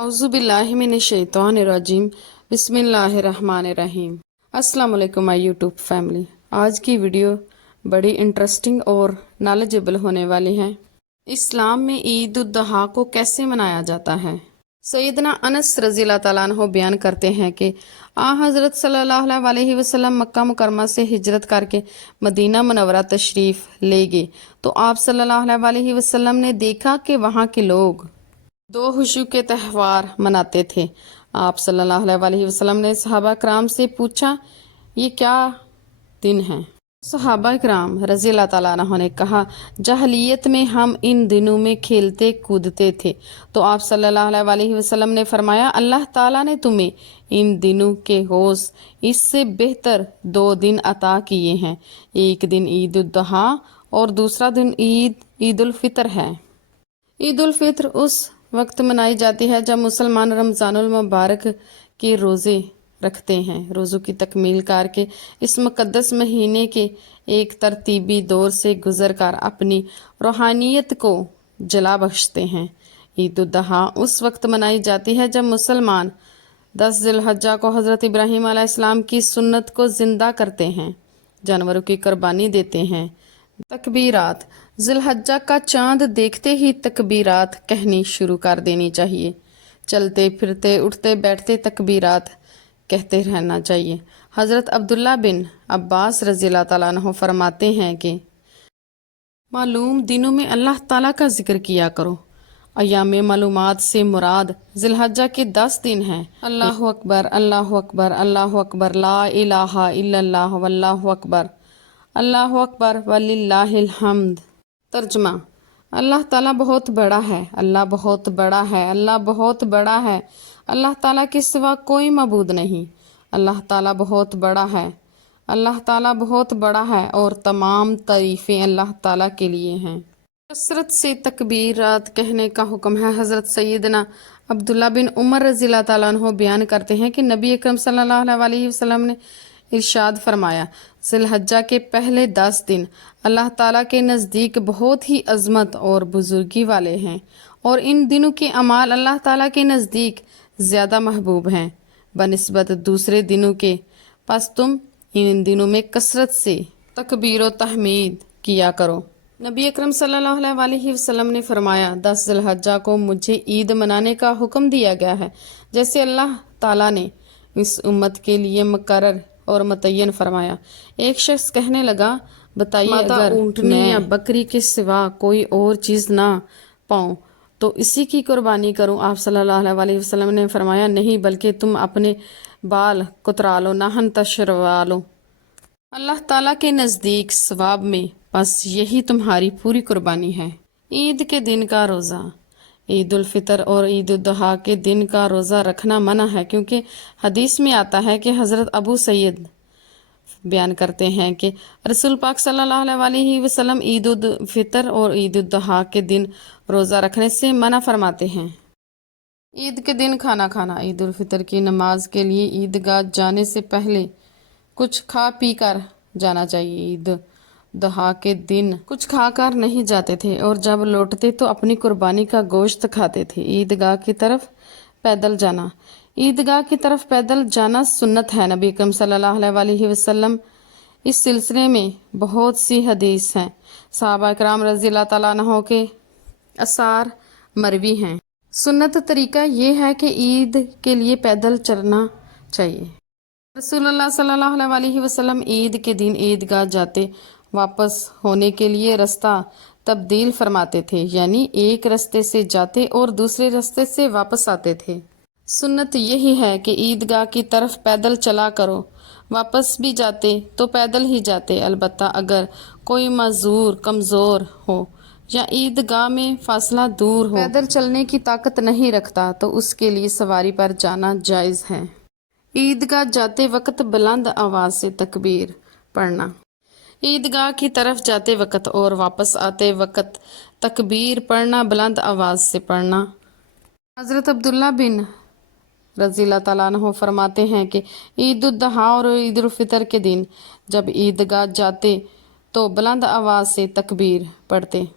औज़ुबिल्लाहिमिनश्शैतानिर्रजीम बिस्मिल्लाहिर्रहमानिर्रहीम। अस्सलाम वालेकुम माय यूट्यूब फैमिली। आज की वीडियो बड़ी इंटरेस्टिंग और नॉलेजेबल होने वाली है। इस्लाम में ईद उद दुहा को कैसे मनाया जाता है। सैयदना अनस रज़ियल्लाहु तआला अन्हु बयान करते हैं कि हज़रत सल्लल्लाहु अलैहि वसल्लम मक्का मुकरमा से हिजरत करके मदीना मुनव्वरा तशरीफ़ ले गए तो आप सल्लल्लाहु अलैहि वसल्लम ने देखा कि वहाँ के लोग दो खुशू के त्यौहार मनाते थे। आप सल्लल्लाहु अलैहि वसल्लम ने सहाबा कराम से पूछा, ये क्या दिन हैं? सहाबा कराम रज़ियल्लाहु तआला अन्हुम ने कहा, जहलियत में हम इन दिनों में खेलते कूदते थे। तो आप सल्लल्लाहु अलैहि वसल्लम ने फरमाया, अल्लाह ताला ने तुम्हें इन दिनों के होश इससे बेहतर दो दिन अता किए हैं। एक दिन ईद उद दुहा और दूसरा दिन ईद उल फितर है। ईद उल फितर उस वक्त मनाई जाती है जब मुसलमान रमज़ानुल मुबारक के रोज़े रखते हैं। रोज़ों की तकमील करके इस मुक़द्दस महीने के एक तरतीबी दौर से गुज़र कर अपनी रूहानियत को जला बख्शते हैं। ईद उद दुहा उस वक्त मनाई जाती है जब मुसलमान 10 ज़िलहज्जा को हज़रत इब्राहीम अलैहिस्सलाम की सुन्नत को ज़िंदा करते हैं, जानवरों की कुर्बानी देते हैं। तकबीरात, ज़िलहज्जा का चांद देखते ही तकबीरात कहनी शुरू कर देनी चाहिए। चलते फिरते उठते बैठते तकबीरात कहते रहना चाहिए। हज़रत अब्दुल्ला बिन अब्बास रज़ियल्लाहु तआला अन्हु फरमाते हैं कि मालूम दिनों में अल्लाह ताला का जिक्र किया करो। अय्याम मालूमात से मुराद ज़िलहज्जा के 10 दिन हैं। अल्लाहु अकबर, अल्लाहु अकबर, अल्लाहु अकबर, ला इलाहा इल्लल्लाह वल्लाहु अकबर, अल्लाहु अकबर वलिल्लाहिल हम्द। तर्जुमा, अल्लाह ताला बहुत बड़ा है, अल्लाह बहुत बड़ा है, अल्लाह बहुत बड़ा है, अल्लाह ताला के सिवा कोई मबूद नहीं, अल्लाह ताला बहुत बड़ा है, अल्लाह ताला बहुत बड़ा है और तमाम तारीफ़ें अल्लाह ताला के लिए हैं। कसरत से तकबीरात कहने का हुक्म है। हज़रत सैयदना अब्दुल्ला बिन उमर रज़ियल्लाहु तआला अन्हु बयान करते हैं कि नबी अकरम सल्लल्लाहु अलैहि वसल्लम ने इरशाद फरमाया, ज़िलहज्जा के पहले 10 दिन अल्लाह ताला के नज़दीक बहुत ही अज़मत और बुजुर्गी वाले हैं और इन दिनों के अमाल अल्लाह ताला के नज़दीक ज़्यादा महबूब हैं बनिस्बत दूसरे दिनों के। बस तुम इन दिनों में कसरत से तकबीर व तहमीद किया करो। नबी अकरम सल्लल्लाहु अलैहि वसल्लम ने फरमाया, 10 ज़िलहज्जा को मुझे ईद मनाने का हुक्म दिया गया है, जैसे अल्लाह ताला ने इस उम्मत के लिए मुकर्रर और मुतय्यन फरमाया। एक शख्स कहने लगा, बताइए अगर ऊँटनी या बकरी के सिवा कोई और चीज़ ना पाऊँ तो इसी की कुर्बानी करूँ। आप सल्लल्लाहु अलैहि वसल्लम ने फरमाया, नहीं बल्कि तुम अपने बाल कुतरा लो, नाहन तशरवा लो, अल्लाह ताला के नज़दीक सवाब में, बस यही तुम्हारी पूरी कुर्बानी है। ईद के दिन का रोज़ा, ईद उल फितर और ईद उद दुहा के दिन का रोज़ा रखना मना है, क्योंकि हदीस में आता है कि हज़रत अबू सैयद बयान करते हैं कि रसूल पाक सल्लल्लाहु अलैहि वसल्लम ईद उद फितर और ईद उद दुहा के दिन रोज़ा रखने से मना फरमाते हैं। ईद के दिन खाना खाना, ईद उल फितर की नमाज के लिए ईदगाह जाने से पहले कुछ खा पी कर जाना चाहिए। ईद दुहा के दिन कुछ खाकर नहीं जाते थे और जब लौटते तो अपनी कुर्बानी का गोश्त खाते थे। ईदगाह की तरफ पैदल जाना, ईदगाह की तरफ पैदल जाना सुन्नत है। नबी अकरम सल्लल्लाहु अलैहि वसल्लम इस सिलसिले में बहुत सी हदीस हैं। सहाबा कराम रज़ियल्लाहु तआला अन्हुम के आसार मरवी हैं। सुन्नत तरीका ये है कि ईद के लिए पैदल चलना चाहिए। रसूलुल्लाह सल्लल्लाहु अलैहि वसल्लम ईद के दिन ईदगाह जाते वापस होने के लिए रास्ता तब्दील फरमाते थे, यानी एक रास्ते से जाते और दूसरे रास्ते से वापस आते थे। सुन्नत यही है कि ईदगाह की तरफ पैदल चला करो, वापस भी जाते तो पैदल ही जाते। अलबत्ता अगर कोई मजूर कमज़ोर हो या ईदगाह में फासला दूर हो, पैदल चलने की ताकत नहीं रखता, तो उसके लिए सवारी पर जाना जायज़ है। ईदगाह जाते वक्त बुलंद आवाज़ से तकबीर पढ़ना, ईदगाह की तरफ जाते वक्त और वापस आते वक्त तकबीर पढ़ना बुलंद आवाज़ से पढ़ना। हज़रत अब्दुल्ला बिन रज़ियल्लाहु तआला अन्हु फरमाते हैं कि ईद उद दुहा और ईद उल फितर के दिन जब ईदगाह जाते तो बुलंद आवाज़ से तकबीर पढ़ते।